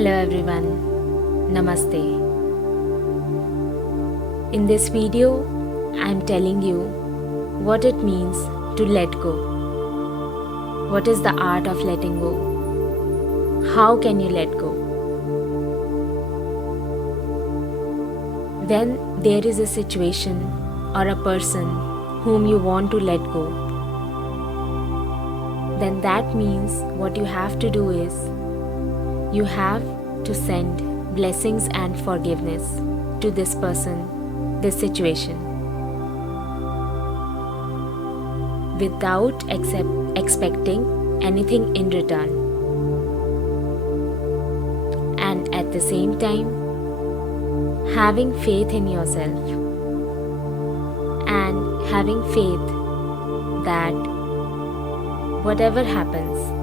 Hello everyone, Namaste. In this video, I am telling you what it means to let go. What is the art of letting go? How can you let go? When there is a situation or a person whom you want to let go, then that means what you have to do is you have to send blessings and forgiveness to this person, this situation, without expecting anything in return. And at the same time, having faith in yourself and having faith that whatever happens,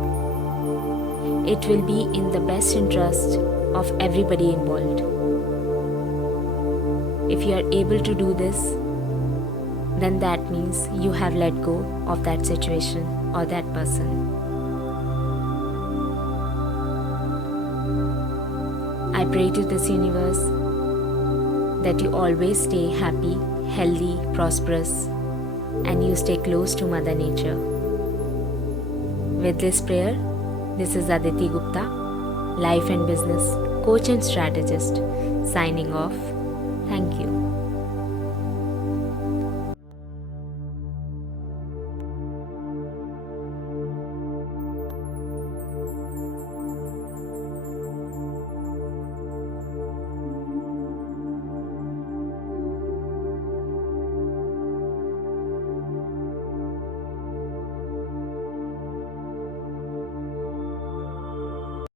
it will be in the best interest of everybody involved. If you are able to do this, then that means you have let go of that situation or that person. I pray to this universe that you always stay happy, healthy, prosperous, and you stay close to Mother Nature. With this prayer, this is Aditi Gupta, life and business coach and strategist, signing off. Thank you.